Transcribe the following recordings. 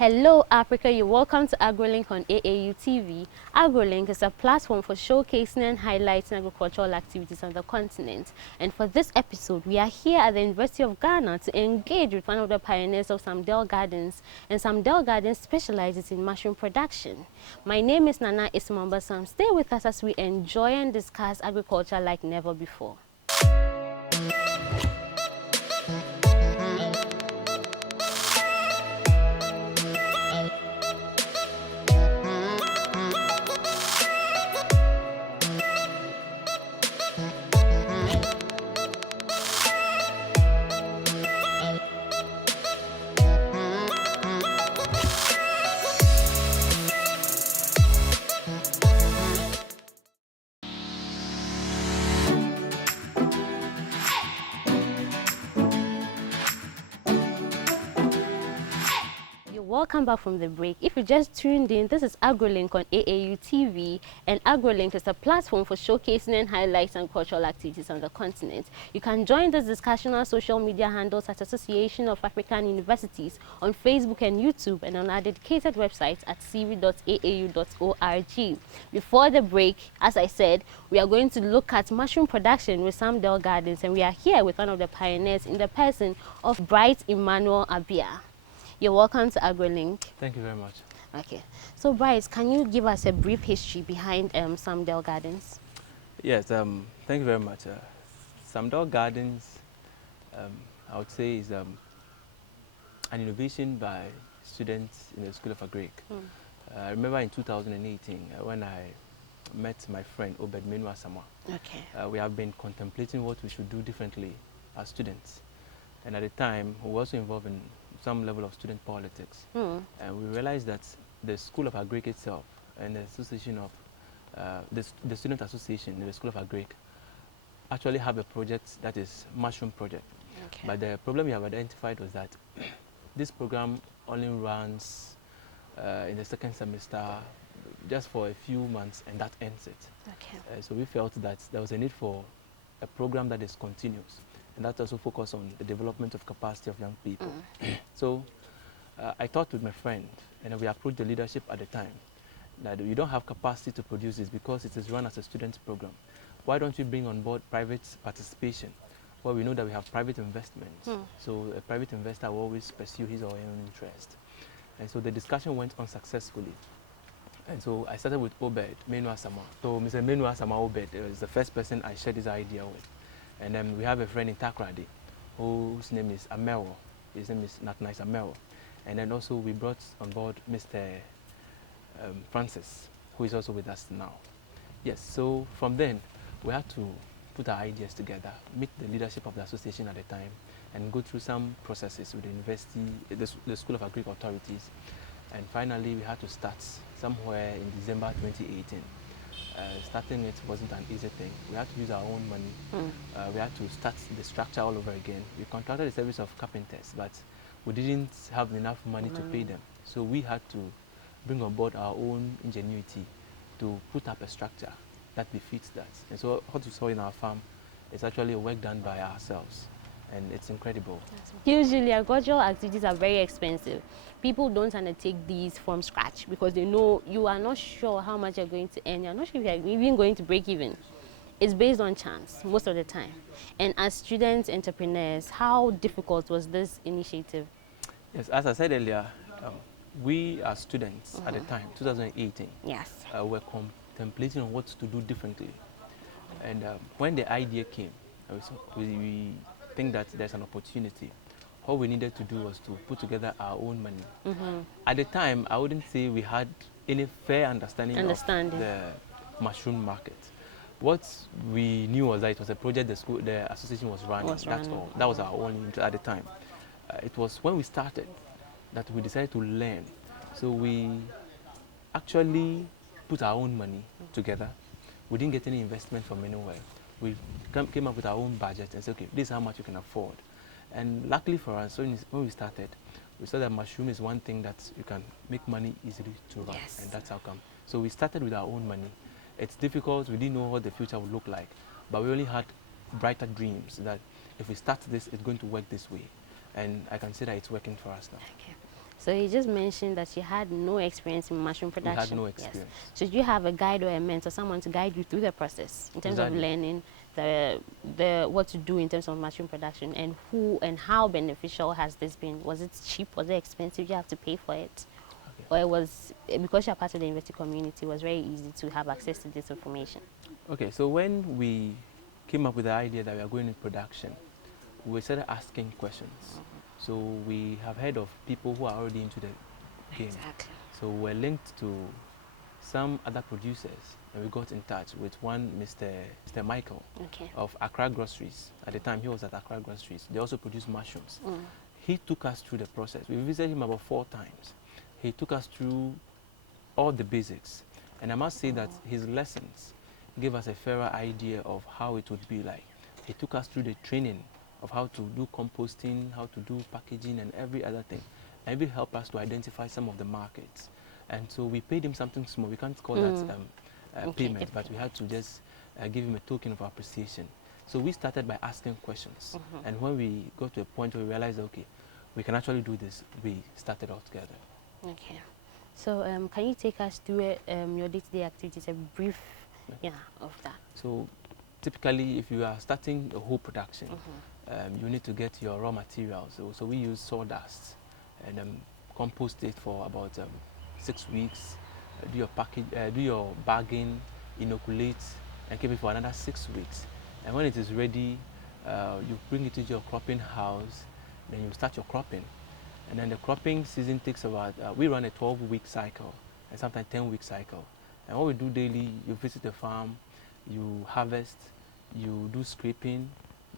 Hello Africa, you're welcome to AgroLink on AAU TV. AgroLink is a platform for showcasing and highlighting agricultural activities on the continent. And for this episode, we are here at the University of Ghana to engage with one of the pioneers of Samdel Gardens. And Samdel Gardens specializes in mushroom production. My name is Nana Ismambasam. Stay with us as we enjoy and discuss agriculture like never before. Welcome back from the break. If you just tuned in, this is AgroLink on AAU TV, and AgroLink is a platform for showcasing and highlighting cultural activities on the continent. You can join this discussion on social media handles at Association of African Universities on Facebook and YouTube, and on our dedicated website at cv.aau.org. Before the break, as I said, we are going to look at mushroom production with Samdel Gardens, and we are here with one of the pioneers in the person of Bright Emmanuel Abia. You're welcome to AgroLink. Thank you very much. Okay. So, Bryce, can you give us a brief history behind Samdel Gardens? Yes, thank you very much. Samdel Gardens, I would say, is an innovation by students in the School of AgroLink. I remember in 2018 when I met my friend Obed Menua Sama. Okay. We have been contemplating what we should do differently as students. And at the time, we were also involved in some level of student politics. And we realized that the School of AgroLink itself and the association of the student association in the School of AgroLink actually have a project that is mushroom project. Okay. But the problem we have identified was that this program only runs in the second semester just for a few months, and that ends it. Okay. So we felt that there was a need for a program that is continuous, and that also focus on the development of capacity of young people. So I talked with my friend, and we approached the leadership at the time that you don't have capacity to produce this because it is run as a student program. Why don't you bring on board private participation? Well, we know that we have private investments, so a private investor will always pursue his or her own interest. And so the discussion went on successfully. And so I started with Obed Menua Sama. So Mr. Menua Sama Obed is the first person I shared this idea with. And then we have a friend in Takrady whose name is Amero. His name is not nice Amero. And then also we brought on board Mr. Francis, who is also with us now. Yes, so from then we had to put our ideas together, meet the leadership of the association at the time, and go through some processes with the university, the School of AgroLink authorities. And finally we had to start somewhere in December 2018. Starting it wasn't an easy thing. We had to use our own money. We had to start the structure all over again. We contracted a service of carpenters, but we didn't have enough money to pay them. So we had to bring on board our own ingenuity to put up a structure that befits that. And so what you saw in our farm is actually a work done by ourselves, and it's incredible. Usually agricultural activities are very expensive. People don't undertake these from scratch because they know you are not sure how much you're going to earn. You're not sure if you're even going to break even. It's based on chance most of the time. And as students, entrepreneurs, how difficult was this initiative? Yes, as I said earlier, we as students at the time, 2018, yes, were contemplating on what to do differently. And when the idea came, we think that there's an opportunity. All we needed to do was to put together our own money. At the time, I wouldn't say we had any fair understanding of the mushroom market. What we knew was that it was a project the association was running. That's all. That was our only interest at the time. It was when we started that we decided to learn. So we actually put our own money together. We didn't get any investment from anywhere. We came up with our own budget and said, okay, this is how much you can afford. And luckily for us, when we started, we saw that mushroom is one thing that you can make money easily to run, and that's how come. So we started with our own money. It's difficult, we didn't know what the future would look like, but we only had brighter dreams that if we start this, it's going to work this way. And I can say that it's working for us now. Okay. So you just mentioned that you had no experience in mushroom We production. had no Yes. experience. So did you have a guide or a mentor, someone to guide you through the process in terms of Exactly. learning the what to do in terms of mushroom production, and who and how beneficial has this been? Was it cheap? Was it expensive? You have to pay for it, Okay. or it was because you're part of the university community, it was very easy to have access to this information? Okay, so when we came up with the idea that we are going in production, we started asking questions. So we have heard of people who are already into the game. Exactly. So we're linked to some other producers, and we got in touch with one Mr. Michael Okay. of Accra Groceries. At the time, he was at Accra Groceries. They also produce mushrooms. Mm. He took us through the process. We visited him about 4 times. He took us through all the basics. And I must say that his lessons gave us a fairer idea of how it would be like. He took us through the training of how to do composting, how to do packaging, and every other thing. And even helped us to identify some of the markets. And so we paid him something small. We can't call that Okay, payment, but we had to just give him a token of appreciation. So we started by asking questions. And when we got to a point where we realized, okay, we can actually do this, we started all together. Okay. So can you take us through your day-to-day activities, a brief of that? So typically, if you are starting a whole production, you need to get your raw materials. So we use sawdust and compost it for about 6 weeks. Do your package, do your bagging, inoculate, and keep it for another 6 weeks. And when it is ready, you bring it to your cropping house. Then you start your cropping. And then the cropping season takes about, we run a 12-week cycle and sometimes 10-week cycle. And what we do daily, you visit the farm, you harvest, you do scraping,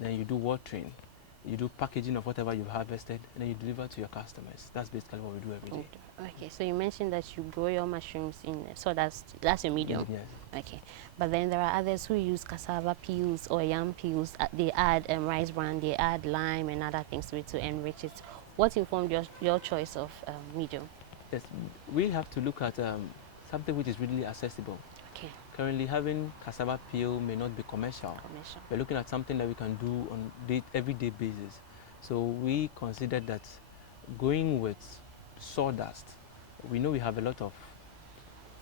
then you do watering, you do packaging of whatever you've harvested, and then you deliver to your customers. That's basically what we do every day. Okay, so you mentioned that you grow your mushrooms in sawdust. That's your medium. Yes. Okay, but then there are others who use cassava peels or yam peels. They add rice bran, they add lime and other things to it to enrich it. What informed your choice of medium? Yes, we have to look at something which is really accessible. Okay. Currently, having cassava peel may not be commercial. We're looking at something that we can do on everyday basis. So we considered that going with sawdust, we know we have a lot of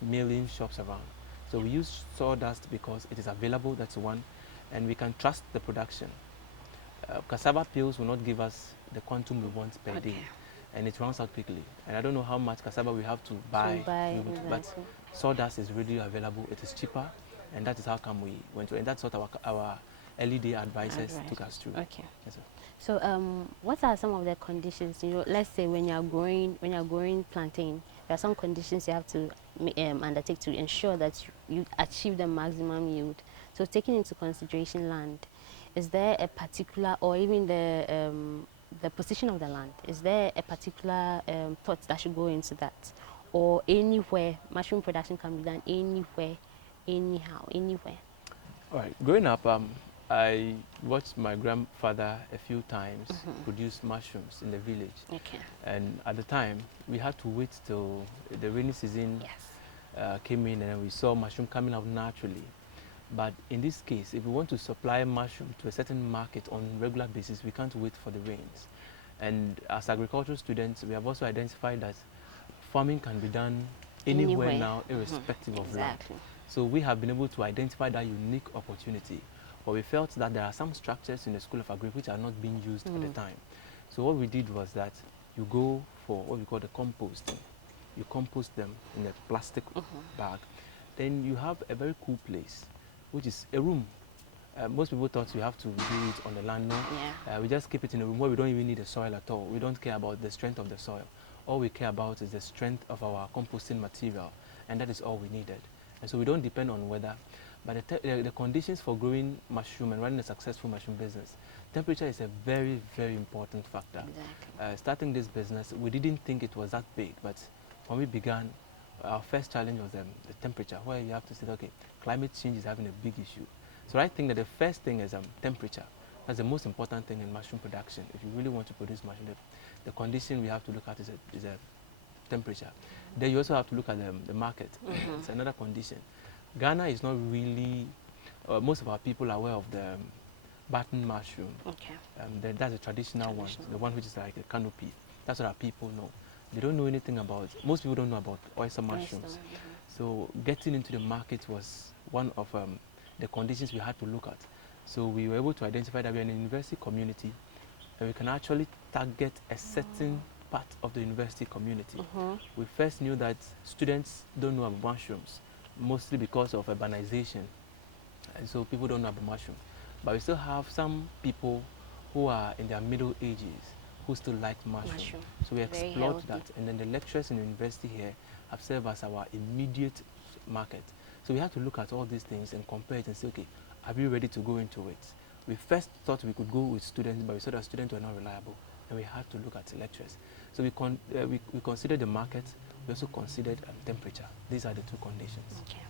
milling shops around. So we use sawdust because it is available, that's one, and we can trust the production. Cassava peels will not give us the quantum we want per day, and it runs out quickly. And I don't know how much cassava we have to buy, but sawdust is readily available. It is cheaper, and that is how come we went to. And that's what our early day advisors took us through. Okay. Yes, sir. So what are some of the conditions? You know, let's say when you're growing plantain, there are some conditions you have to undertake to ensure that you achieve the maximum yield. So taking into consideration land, is there a particular, or even the position of the land, is there a particular thought that should go into that? Or anywhere, mushroom production can be done anywhere, anyhow, anywhere? All right, growing up, I watched my grandfather a few times produce mushrooms in the village. Okay. And at the time, we had to wait till the rainy season came in, and we saw mushroom coming out naturally. But in this case, if we want to supply mushroom to a certain market on regular basis, we can't wait for the rains. And as agricultural students, we have also identified that farming can be done anywhere now, irrespective of land. So we have been able to identify that unique opportunity. But we felt that there are some structures in the School of Agriculture which are not being used at the time. So what we did was that you go for what we call the composting. You compost them in a plastic bag. Then you have a very cool place, which is a room. Most people thought you have to do it on the land. No, we just keep it in a room where we don't even need the soil at all. We don't care about the strength of the soil. All we care about is the strength of our composting material, and that is all we needed. And so we don't depend on weather, but the conditions for growing mushroom and running a successful mushroom business, temperature is a very, very important factor. Starting this business, we didn't think it was that big, but when we began, our first challenge was the temperature, where you have to say, okay, climate change is having a big issue. So I think that the first thing is temperature. That's the most important thing in mushroom production. If you really want to produce mushroom, the condition we have to look at is a temperature. Then you also have to look at the market. It's another condition. Ghana is not really, most of our people are aware of the button mushroom. That's a traditional one, the one which is like a canopy. That's what our people know. They don't know anything about, most people don't know about oyster mushrooms. So getting into the market was one of the conditions we had to look at. So we were able to identify that we are in a university community and we can actually target a certain part of the university community. We first knew that students don't know about mushrooms, mostly because of urbanization. And so people don't know about mushroom. But we still have some people who are in their middle ages who still like mushroom. So we explored that. And then the lecturers in the university here have served as our immediate market. So we had to look at all these things and compare it and say, okay, are we ready to go into it? We first thought we could go with students, but we saw that students were not reliable, and we had to look at the lecturers. So we considered the market, we also considered temperature. These are the two conditions. Okay.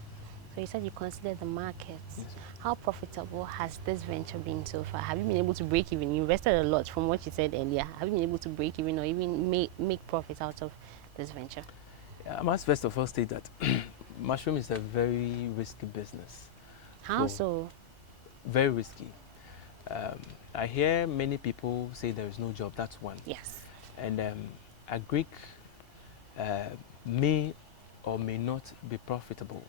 So you said you considered the market. Yes. How profitable has this venture been so far? Have you been able to break even? You invested a lot from what you said earlier. Have you been able to break even or even make profits out of this venture? I must first of all state that mushroom is a very risky business. How so? Very risky. I hear many people say there is no job. That's one. Yes. And agric may or may not be profitable.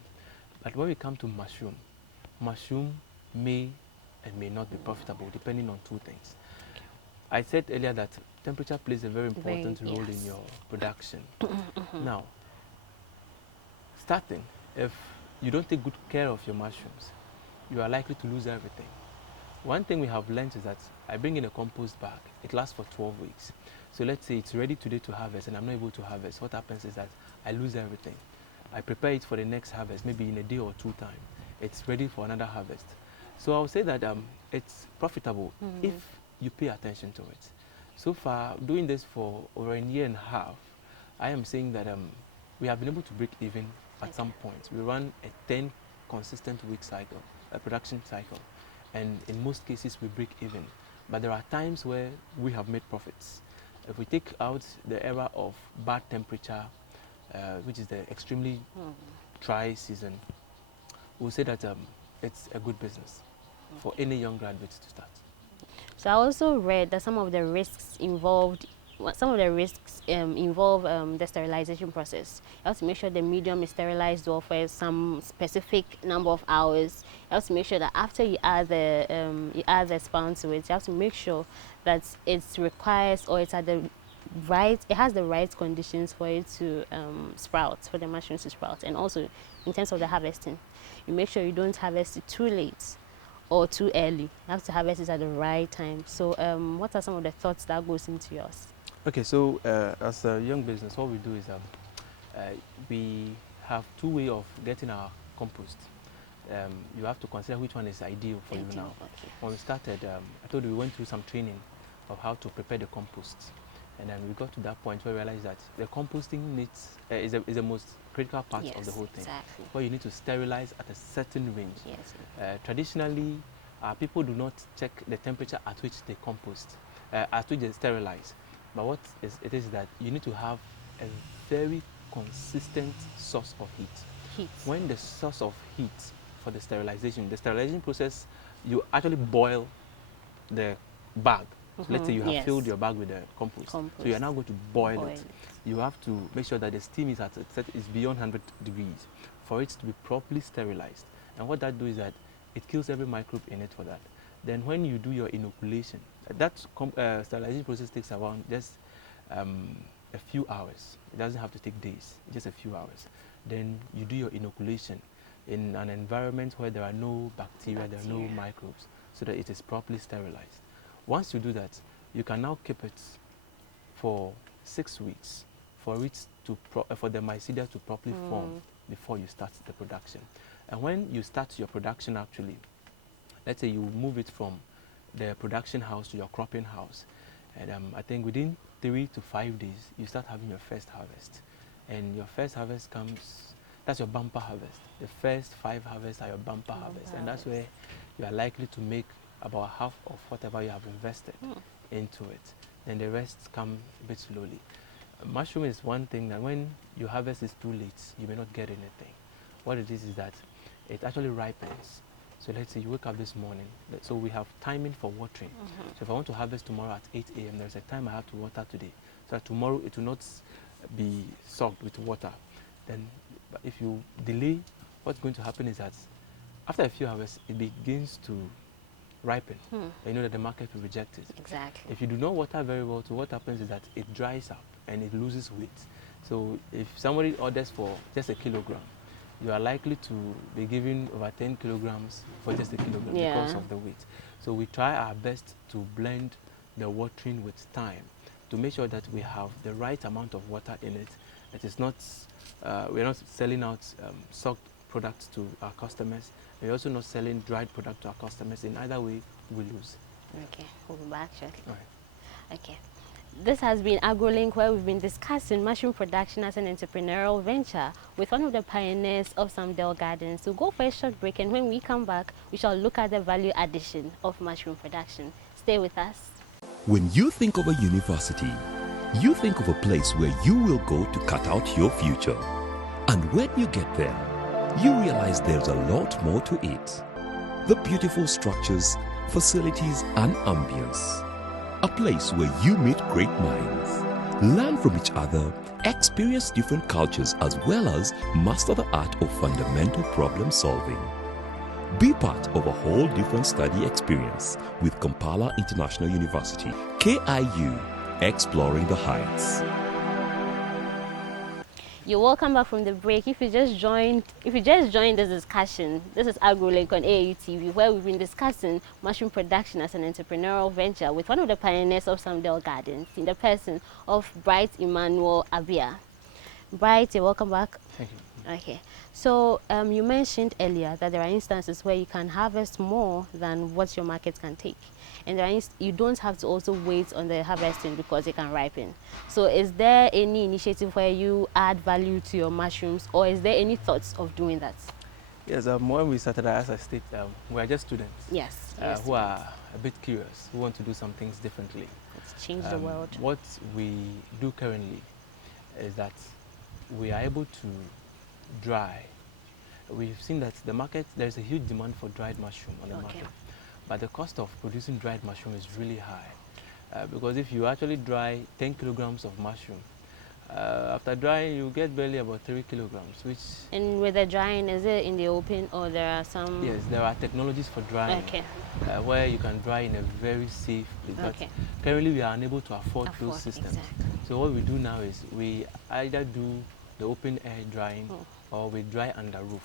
But when we come to mushroom may and may not be profitable depending on two things. I said earlier that temperature plays a very important role in your production. Now, starting, if you don't take good care of your mushrooms, you are likely to lose everything. One thing we have learned is that I bring in a compost bag. It lasts for 12 weeks. So let's say it's ready today to harvest and I'm not able to harvest. What happens is that I lose everything. I prepare it for the next harvest, maybe in a day or two time. It's ready for another harvest. So I would say that it's profitable if you pay attention to it. So far, doing this for over a year and a half, I am saying that we have been able to break even at some point. We run a 10 consistent week cycle, a production cycle. And in most cases, we break even. But there are times where we have made profits. If we take out the era of bad temperature, which is the extremely dry season, we'll say that it's a good business for any young graduates to start. So I also read that some of the risks involve the sterilization process. You have to make sure the medium is sterilized well for some specific number of hours. You have to make sure that after you add the sperm to it, you have to make sure that it requires or it's at the right, it has the right conditions for it to sprout, for the mushrooms to sprout. And also in terms of the harvesting, you make sure you don't harvest it too late or too early. You have to harvest it at the right time. So what are some of the thoughts that goes into yours? Okay, so as a young business, what we do is we have two ways of getting our compost. You have to consider which one is ideal for you now. Okay. When we started, I told you we went through some training of how to prepare the compost. And then we got to that point where we realized that the composting is the most critical part of the whole thing. Exactly. Where you need to sterilize at a certain range. Yes. Traditionally, people do not check the temperature at which they compost, at which they sterilize. But what it is that you need to have a very consistent source of heat. When the source of heat for the sterilization process, you actually boil the bag. So let's say you have filled your bag with the compost. So you are now going to boil it. You have to make sure that the steam is beyond 100 degrees for it to be properly sterilized. And what that does is that it kills every microbe in it for that. Then when you do your inoculation, that sterilization process takes around just a few hours. It doesn't have to take days, just a few hours. Then you do your inoculation in an environment where there are no bacteria, there are no microbes, so that it is properly sterilized. Once you do that, you can now keep it for 6 weeks for the mycelia to properly form before you start the production. And when you start your production, actually, let's say you move it from the production house to your cropping house, and I think within 3 to 5 days, you start having your first harvest. And your first harvest that's your bumper harvest. The first 5 harvests are your bumper harvest, and that's where you are likely to make about half of whatever you have invested into it. Then the rest come a bit slowly. Mushroom is one thing that when you harvest it too late, you may not get anything. What it is that it actually ripens. So let's say you wake up this morning. So we have timing for watering. So if I want to harvest tomorrow at 8 a.m., there's a time I have to water today. So that tomorrow it will not be soaked with water. Then if you delay, what's going to happen is that after a few hours, it begins to ripen. And you know that the market will reject it. Exactly. If you do not water very well, so what happens is that it dries up and it loses weight. So if somebody orders for just a kilogram, you are likely to be given over 10 kilograms for just a kilogram because of the weight. So we try our best to blend the watering with time to make sure that we have the right amount of water in it. It is not, we're not selling out soaked products to our customers. We're also not selling dried product to our customers. In either way, we lose. Okay, we'll be back shortly. All right. Okay. This has been AgroLink, where we've been discussing mushroom production as an entrepreneurial venture with one of the pioneers of Samdel Gardern. So go for a short break, and when we come back, we shall look at the value addition of mushroom production. Stay with us. When you think of a university, you think of a place where you will go to cut out your future. And when you get there, you realize there's a lot more to it. The beautiful structures, facilities, and ambience. A place where you meet great minds, learn from each other, experience different cultures, as well as master the art of fundamental problem solving. Be part of a whole different study experience with Kampala International University, KIU, exploring the heights. You're welcome back from the break. If you just joined this discussion, this is AgroLink on AAU TV, where we've been discussing mushroom production as an entrepreneurial venture with one of the pioneers of Samdel Gardens, in the person of Bright Emmanuel Abia. Bright, you're welcome back. Thank you. Okay, so you mentioned earlier that there are instances where you can harvest more than what your market can take, and you don't have to also wait on the harvesting because it can ripen. So is there any initiative where you add value to your mushrooms, or is there any thoughts of doing that? Yes, when we started, as I stated, we are just students. Yes. Who are a bit curious, who want to do some things differently. Let's change the world. What we do currently is that we are able to dry. We've seen that the market, there's a huge demand for dried mushroom on the market, but the cost of producing dried mushroom is really high, because if you actually dry 10 kilograms of mushroom, after drying you get barely about 3 kilograms, which... And with the drying, is it in the open, or there are some... Yes, there are technologies for drying, where you can dry in a very safe place, but currently we are unable to afford those systems. Exactly. So what we do now is we either do the open air drying, or we dry under roof,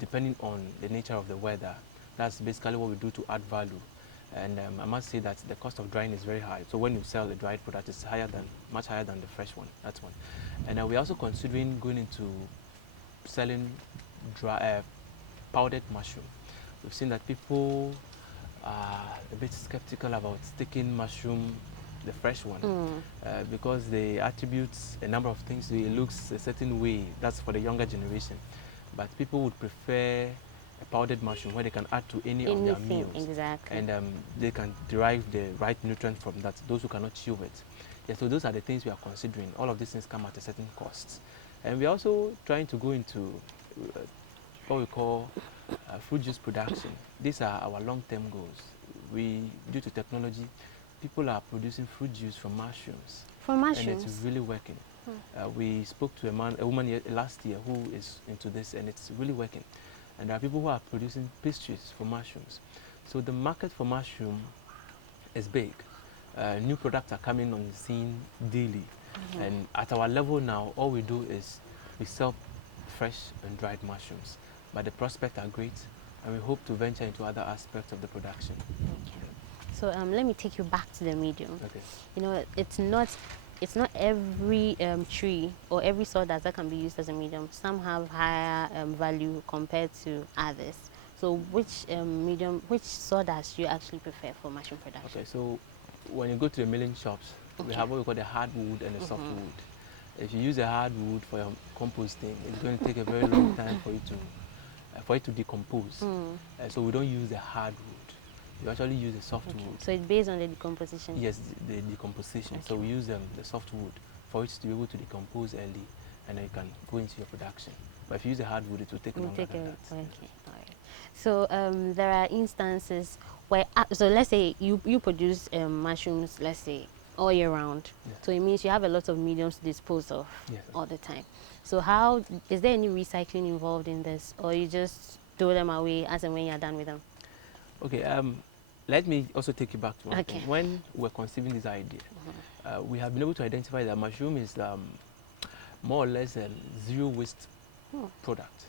depending on the nature of the weather. That's basically what we do to add value. And I must say that the cost of drying is very high. So when you sell the dried product, it's much higher than the fresh one. That's one. And we're also considering going into selling powdered mushroom. We've seen that people are a bit skeptical about sticking mushroom, the fresh one, because they attribute a number of things to it. It looks a certain way. That's for the younger generation. But people would prefer a powdered mushroom where they can add to any of their meals. Exactly. And they can derive the right nutrient from that, those who cannot chew it. Yeah, so those are the things we are considering. All of these things come at a certain cost. And we're also trying to go into what we call fruit juice production. These are our long-term goals. Due to technology, people are producing fruit juice from mushrooms. From mushrooms? And it's really working. We spoke to a woman last year who is into this, and it's really working. And there are people who are producing pastries from mushrooms. So the market for mushroom is big. New products are coming on the scene daily. And at our level now, all we do is we sell fresh and dried mushrooms. But the prospects are great, and we hope to venture into other aspects of the production. So let me take you back to the medium. Okay. You know, it's not every tree or every sawdust that can be used as a medium. Some have higher value compared to others. So which sawdust do you actually prefer for mushroom production? Okay, so when you go to the milling shops, we have what we call the hardwood and the softwood. If you use a hardwood for your composting, it's going to take a very long time for it to decompose. So we don't use the hardwood. We actually use the softwood. So it's based on the decomposition? Yes, the decomposition. So we use the softwood for it to be able to decompose early, and then you can go into your production. But if you use the hardwood, it will take longer than that. Okay, all right. So there are instances where, so let's say you produce mushrooms, let's say all year round. Yes. So it means you have a lot of mediums to dispose of Yes. all the time. So how is there any recycling involved in this, or you just throw them away as and when you're done with them? Okay. Let me also take you back to one Okay. thing. When we're conceiving this idea, we have been able to identify that mushroom is more or less a zero waste product,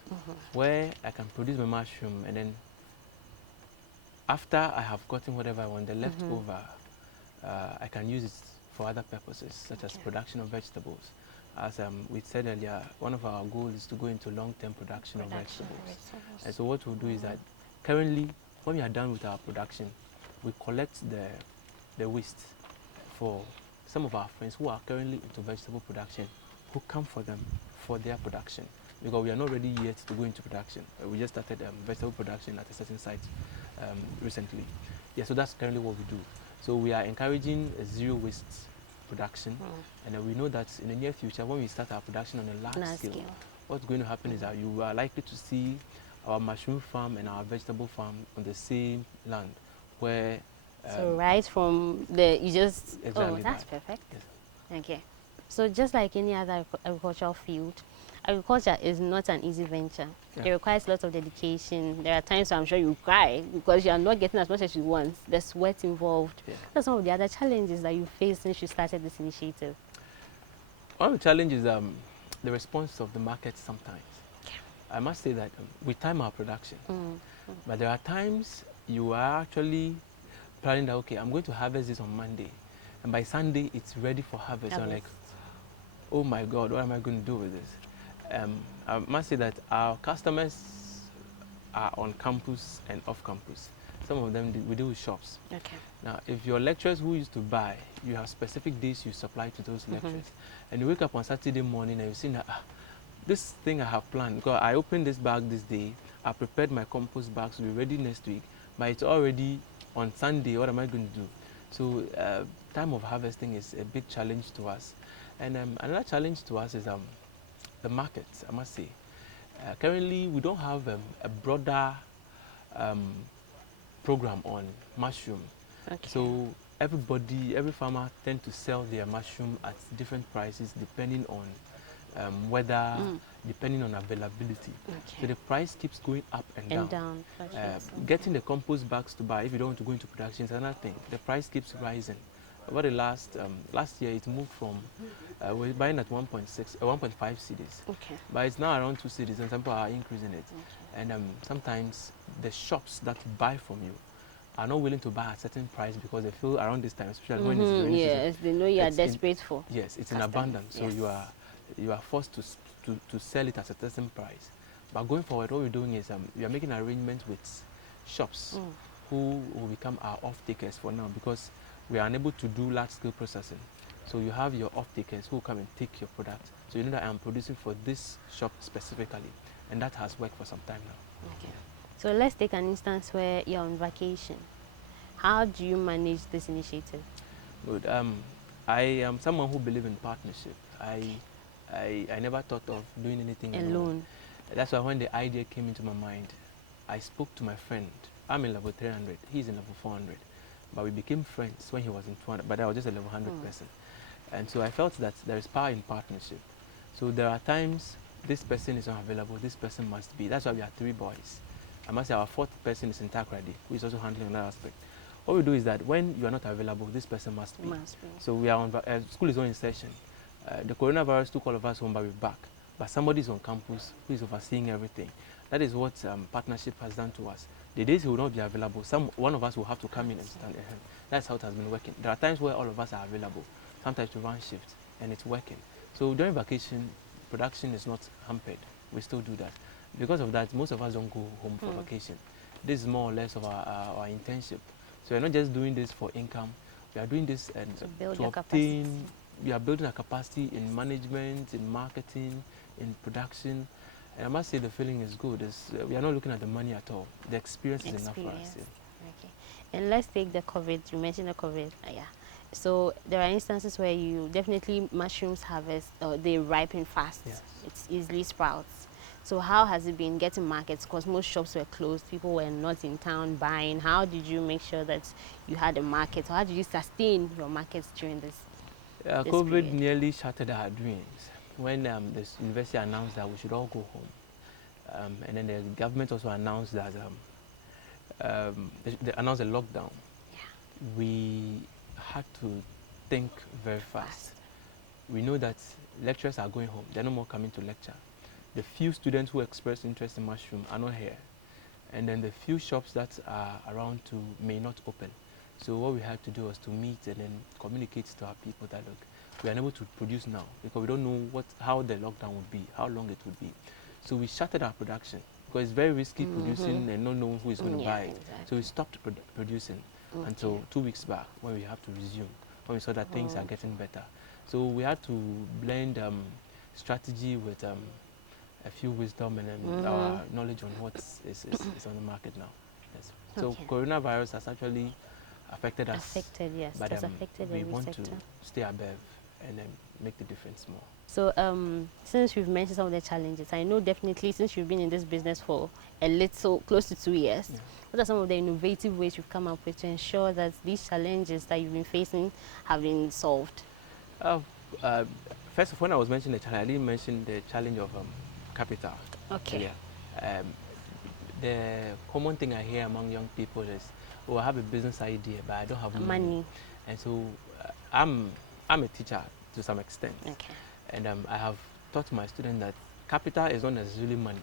where I can produce my mushroom, and then after I have gotten whatever I want, the leftover, I can use it for other purposes, such as production of vegetables. As we said earlier, one of our goals is to go into long-term production of vegetables. And so what we'll do is that currently, when we are done with our production, we collect the waste for some of our friends who are currently into vegetable production, who come for them for their production, because we are not ready yet to go into production. We just started vegetable production at a certain site recently. Yeah, so that's currently what we do. So we are encouraging a zero waste production, and we know that in the near future, when we start our production on a large scale, what's going to happen is that you are likely to see our mushroom farm and our vegetable farm on the same land, where so right from the you just exactly that's that. perfect. Yes. Okay, so just like any other agricultural field, agriculture is not an easy venture. Yeah. It requires lots of dedication. There are times I'm sure you cry because you are not getting as much as you want. The sweat involved. Yeah. That's some of the other challenges that you face since you started this initiative. One of the challenges is the response of the market sometimes. I must say that we time our production, but there are times you are actually planning that, okay, I'm going to harvest this on Monday, and by Sunday it's ready for harvest. I'm like, oh my God, what am I going to do with this? I must say that our customers are on campus and off campus. Some of them, we deal with shops. Okay. Now, if your lecturers who used to buy, you have specific days you supply to those lecturers, and you wake up on Saturday morning and you see that, this thing I have planned, because I opened this bag this day, I prepared my compost bags to be ready next week, but it's already on Sunday. What am I going to do? So time of harvesting is a big challenge to us. And another challenge to us is the market, I must say. Currently, we don't have a broader program on mushroom. Okay. So every farmer tends to sell their mushroom at different prices depending on weather, depending on availability. Okay. So the price keeps going up and down. Getting the compost bags to buy, if you don't want to go into production, is another thing. The price keeps rising. Over the last year, it moved from we're buying at 1.5 cedis, but it's now around 2 cedis, and some people are increasing it. And sometimes the shops that buy from you are not willing to buy at a certain price because they feel around this time, especially when it's rainy yes, season, they know you are desperate for. Yes, it's in abundance, so you are forced to sell it at a certain price. But going forward, what we're doing is we are making arrangements with shops who will become our off-takers for now, because we are unable to do large-scale processing. So you have your off-takers who come and take your product. So you know that I'm producing for this shop specifically, and that has worked for some time now. Okay. So let's take an instance where you're on vacation. How do you I this initiative? Good. I am someone who believes in partnership. I never thought of doing anything alone. That's why when the idea came into my mind, I spoke to my friend. I'm in level 300. He's in level 400. But we became friends when he was in 200. But I was just a level 100 person. And so I felt that there is power in partnership. So there are times this person is not available, this person must be. That's why we are 3 boys. I must say our 4th person is in Takrady, who is also handling another aspect. What we do is that when you are not available, this person must be. So we are on, school is on in session. The coronavirus took all of us home, but we're back. But somebody is on campus who is overseeing everything. That is what partnership has done to us. The days he will not be available, one of us will have to come in and stand at him. That's how it has been working. There are times where all of us are available, sometimes to run shifts, and it's working. So during vacation, production is not hampered. We still do that. Because of that, most of us don't go home for vacation. This is more or less of our internship. So we're not just doing this for income. We are doing this to obtain. We are building a capacity in management, in marketing, in production. And I must say the feeling is good. We are not looking at the money at all. The experience is enough for us. Yeah. Okay. And let's take the COVID. You mentioned the COVID. Yeah. So there are instances where you definitely mushrooms harvest, they ripen fast. Yes. It's easily sprouts. So how has it been getting markets? Because most shops were closed, people were not in town buying. How did you make sure that you had a market? Or how did you sustain your markets during this COVID period? nearly shattered our dreams when the university announced that we should all go home. And then the government also announced that they announced a lockdown. Yeah. We had to think very fast. We know that lecturers are going home. They're no more coming to lecture. The few students who express interest in mushroom are not here. And then the few shops that are around may not open. So what we had to do was to meet and then communicate to our people that, look, we are unable to produce now because we don't know how the lockdown would be, how long it would be. So we shuttered our production because it's very risky producing and not knowing who is going to buy it. Exactly. So we stopped producing until 2 weeks back when we have to resume, when we saw that things are getting better. So we had to blend strategy with a few wisdom and our knowledge on what is on the market now. Yes. So coronavirus has actually affected us. Yes. But Has affected we every want sector. to stay above and make the difference more. So since you've mentioned some of the challenges, I know definitely since you've been in this business for a little, close to 2 years, what are some of the innovative ways you've come up with to ensure that these challenges that you've been facing have been solved? First, when I was mentioning the challenge, I didn't mention the challenge of capital. Okay. Yeah. The common thing I hear among young people is, oh, I have a business idea, but I don't have money. And so I'm a teacher to some extent. Okay. And I have taught my students that capital is not necessarily money.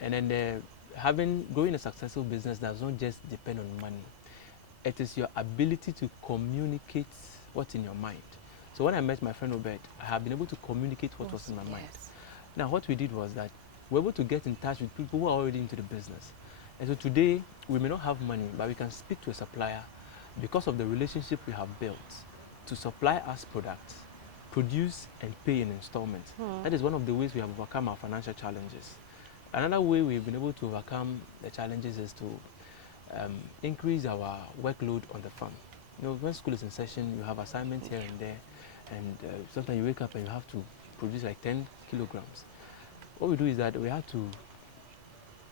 And then growing a successful business does not just depend on money. It is your ability to communicate what's in your mind. So when I met my friend Robert, I have been able to communicate what was in my mind. Now what we did was that we were able to get in touch with people who are already into the business. And so today, we may not have money, but we can speak to a supplier because of the relationship we have built to supply us products, produce and pay in installments. That is one of the ways we have overcome our financial challenges. Another way we've been able to overcome the challenges is to increase our workload on the farm. You know, when school is in session, you have assignments here and there, and sometimes you wake up and you have to produce like 10 kilograms. What we do is that we have to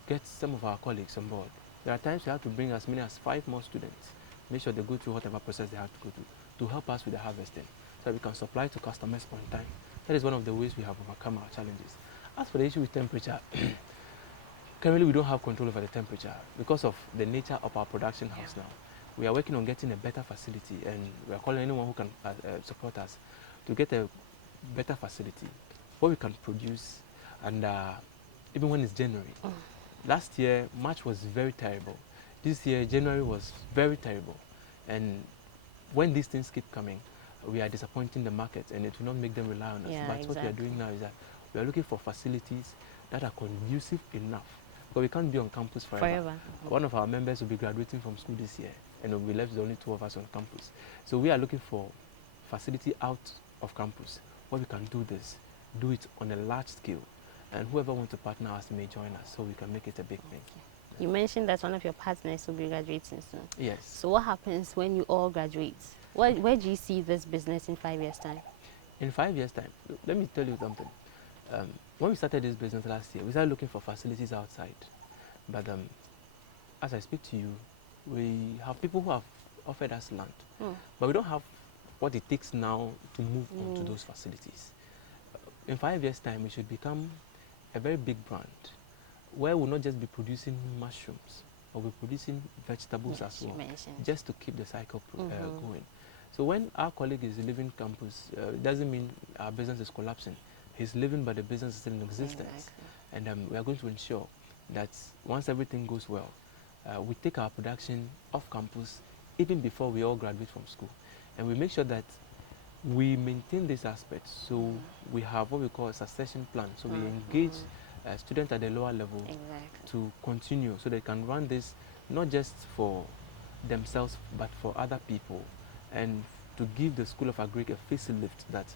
get some of our colleagues on board. There are times we have to bring as many as 5 more students, make sure they go through whatever process they have to go through to help us with the harvesting so that we can supply to customers on time. That is one of the ways we have overcome our challenges. As for the issue with temperature, currently we don't have control over the temperature because of the nature of our production house now. We are working on getting a better facility, and we are calling anyone who can support us to get a better facility where we can produce. And even when it's January, last year March was very terrible. This year January was very terrible. And when these things keep coming, we are disappointing the market, and it will not make them rely on us. But what we are doing now is that we are looking for facilities that are conducive enough. But we can't be on campus forever. One of our members will be graduating from school this year, and we'll be left with only 2 of us on campus. So we are looking for facility out of campus where we can do this, do it on a large scale, and whoever wants to partner us may join us so we can make it a big thing. You mentioned that one of your partners will be graduating soon. Yes. So what happens when you all graduate? Where do you see this business in 5 years' time? In 5 years' time, let me tell you something. When we started this business last year, we started looking for facilities outside. But as I speak to you, we have people who have offered us land. But we don't have what it takes now to move on to those facilities. In 5 years' time, we should become a very big brand where we'll not just be producing mushrooms, but we're producing vegetables as well, just to keep the cycle going. So when our colleague is leaving campus, it doesn't mean our business is collapsing. He's living, but the business is still in existence. And we are going to ensure that once everything goes well, we take our production off campus even before we all graduate from school. And we make sure that we maintain this aspect. So we have what we call a succession plan. So we engage students at the lower level to continue so they can run this not just for themselves but for other people, and to give the School of Agric a facelift that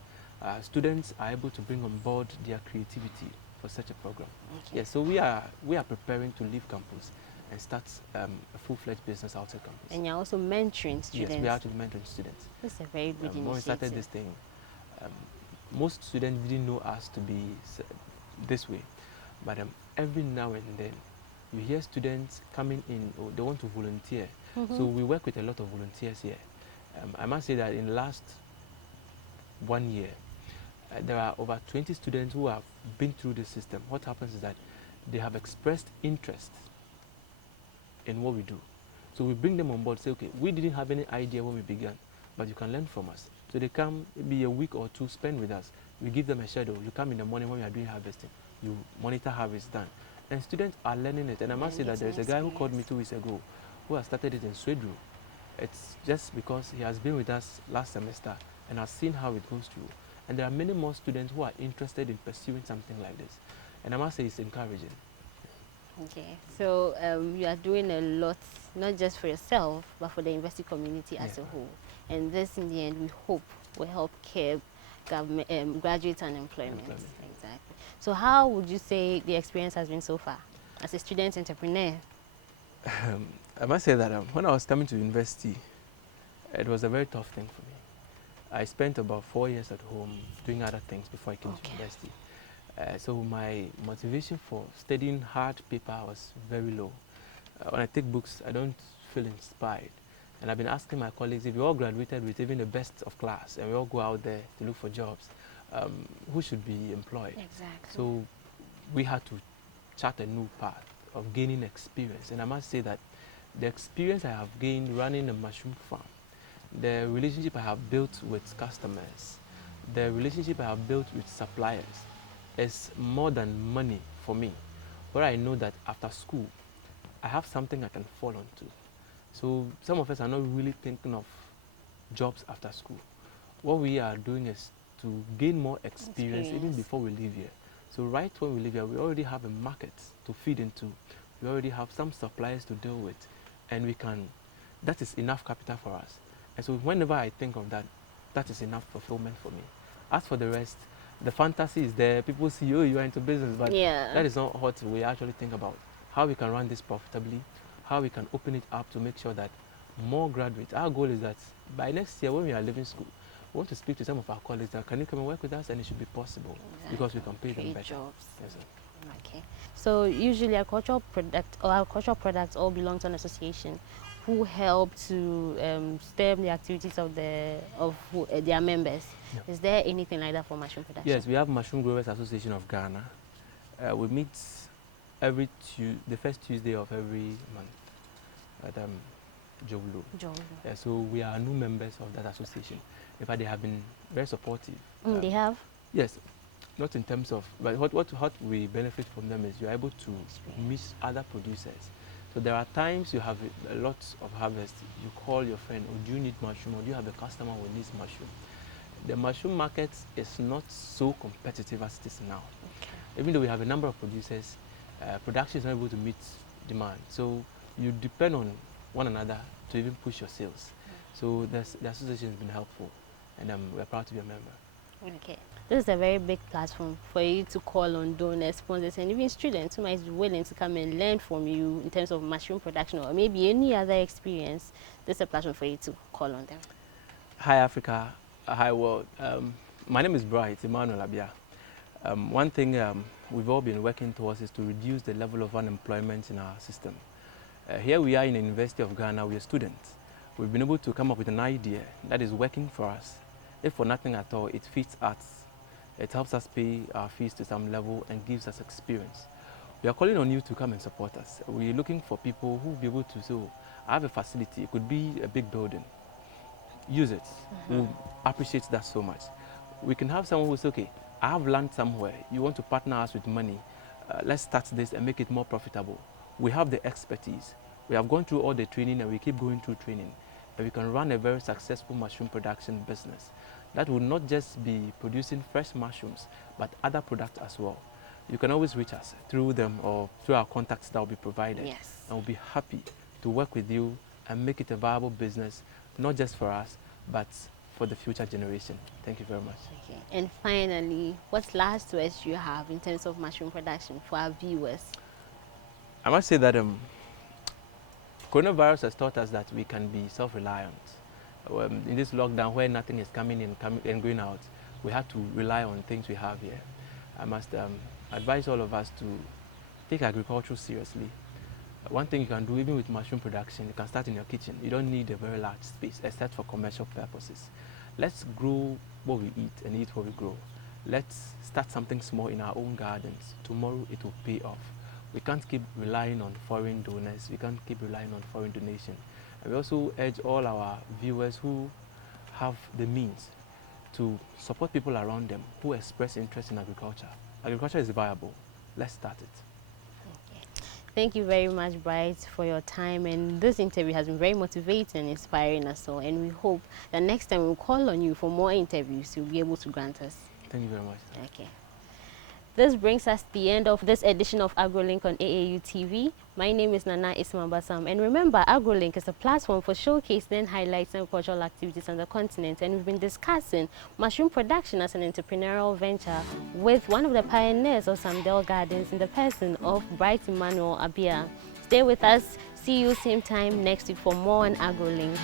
students are able to bring on board their creativity for such a program. Yes, so we are preparing to leave campus and start a full-fledged business outside campus. And you're also mentoring students. Yes, we are actually mentoring students. That's a very good initiative. When we started this thing, most students didn't know us to be this way. but every now and then you hear students coming in, or they want to volunteer. So we work with a lot of volunteers here. I must say that in the last 1 year, there are over 20 students who have been through the system. What happens is that they have expressed interest in what we do. So we bring them on board, say, okay, we didn't have any idea when we began, but you can learn from us. So they come, maybe a week or two, spend with us. We give them a schedule. You come in the morning when we are doing harvesting. You monitor harvest done. And students are learning it. And I must say that there is a guy who called me 2 weeks ago who has started it in Swedru. It's just because he has been with us last semester and has seen how it goes through. And there are many more students who are interested in pursuing something like this. And I must say it's encouraging. Okay, so you are doing a lot, not just for yourself, but for the university community as a whole. And this, in the end, we hope will help curb graduate unemployment. Exactly. So how would you say the experience has been so far as a student entrepreneur? I must say that when I was coming to university, it was a very tough thing for me. I spent about 4 years at home doing other things before I came to university. So my motivation for studying hard paper was very low. When I take books, I don't feel inspired. And I've been asking my colleagues, if we all graduated with even the best of class and we all go out there to look for jobs, who should be employed? Exactly. So we had to chart a new path of gaining experience. And I must say that the experience I have gained running a mushroom farm, the relationship I have built with customers, the relationship I have built with suppliers, is more than money for me. Where I know that after school, I have something I can fall onto. So some of us are not really thinking of jobs after school. What we are doing is to gain more experience even before we leave here. So right when we leave here, we already have a market to feed into. We already have some suppliers to deal with. And we can, that is enough capital for us. And so whenever I think of that, that is enough fulfillment for me. As for the rest, the fantasy is there. People see, oh, you are into business, but that is not what we actually think about. How we can run this profitably, how we can open it up to make sure that more graduates. Our goal is that by next year, when we are leaving school, we want to speak to some of our colleagues that can you come and work with us, and it should be possible because we can pay them better. Jobs. Yes, sir. Okay. So usually agricultural products all belong to an association who help to stem the activities of their members. Yeah. Is there anything like that for mushroom production? Yes, we have Mushroom Growers Association of Ghana. We meet the first Tuesday of every month at Jowlo. So we are new members of that association. In fact, they have been very supportive. They have? Yes. Not in terms of, but what we benefit from them is you're able to meet other producers. So there are times you have a lot of harvest, you call your friend, oh, do you need mushroom, or do you have a customer who needs mushroom? The mushroom market is not so competitive as it is now. Okay. Even though we have a number of producers, production is not able to meet demand. So you depend on one another to even push your sales. So the association has been helpful, and we're proud to be a member. Okay. This is a very big platform for you to call on donors, sponsors, and even students who might be willing to come and learn from you in terms of mushroom production or maybe any other experience. This is a platform for you to call on them. Hi Africa, hi world. My name is Bright Emmanuel Abia. One thing we've all been working towards is to reduce the level of unemployment in our system. Here we are in the University of Ghana, we are students. We've been able to come up with an idea that is working for us. If for nothing at all, it fits us. It helps us pay our fees to some level and gives us experience. We are calling on you to come and support us. We're looking for people who will be able to say, oh, I have a facility. It could be a big building. Use it. We'll appreciate that so much. We can have someone who says, okay, I have land somewhere. You want to partner us with money. Let's start this and make it more profitable. We have the expertise. We have gone through all the training and we keep going through training. And we can run a very successful mushroom production business. That will not just be producing fresh mushrooms, but other products as well. You can always reach us through them or through our contacts that will be provided. Yes. And we'll be happy to work with you and make it a viable business, not just for us, but for the future generation. Thank you very much. Okay. And finally, what last words do you have in terms of mushroom production for our viewers? I must say that coronavirus has taught us that we can be self-reliant. In this lockdown where nothing is coming in and going out, we have to rely on things we have here. I must advise all of us to take agriculture seriously. One thing you can do, even with mushroom production, you can start in your kitchen. You don't need a very large space, except for commercial purposes. Let's grow what we eat and eat what we grow. Let's start something small in our own gardens. Tomorrow it will pay off. We can't keep relying on foreign donors. We can't keep relying on foreign donation. And we also urge all our viewers who have the means to support people around them who express interest in agriculture. Agriculture is viable. Let's start it. Thank you very much, Bright, for your time. And this interview has been very motivating and inspiring us all. And we hope that next time we'll call on you for more interviews, you'll be able to grant us. Thank you very much. Okay. This brings us to the end of this edition of AgroLink on AAU TV. My name is Nana Isma Basam. And remember, AgroLink is a platform for showcasing and highlighting agricultural activities on the continent. And we've been discussing mushroom production as an entrepreneurial venture with one of the pioneers of Samdel Gardens in the person of Bright Emmanuel Abia. Stay with us. See you same time next week for more on AgroLink.